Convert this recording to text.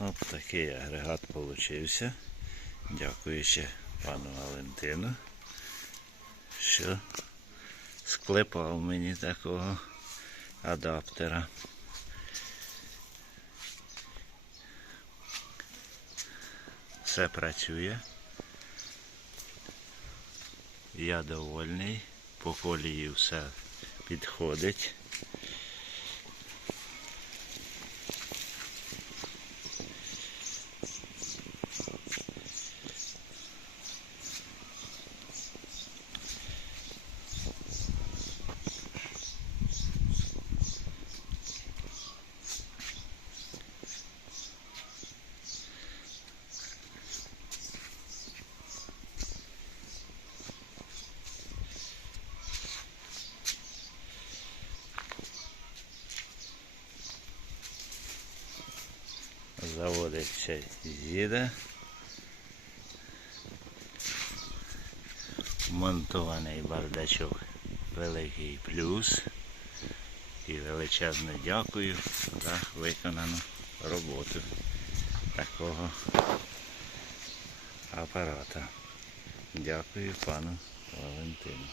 Ось такий агрегат получився. Дякую ще пану Валентину, що склепав мені такого адаптера. Все працює. Я довольний. По колії все підходить. Заводить ще їде. Монтований бардачок великий плюс. І величезне дякую за виконану роботу такого апарата. Дякую пану Валентину.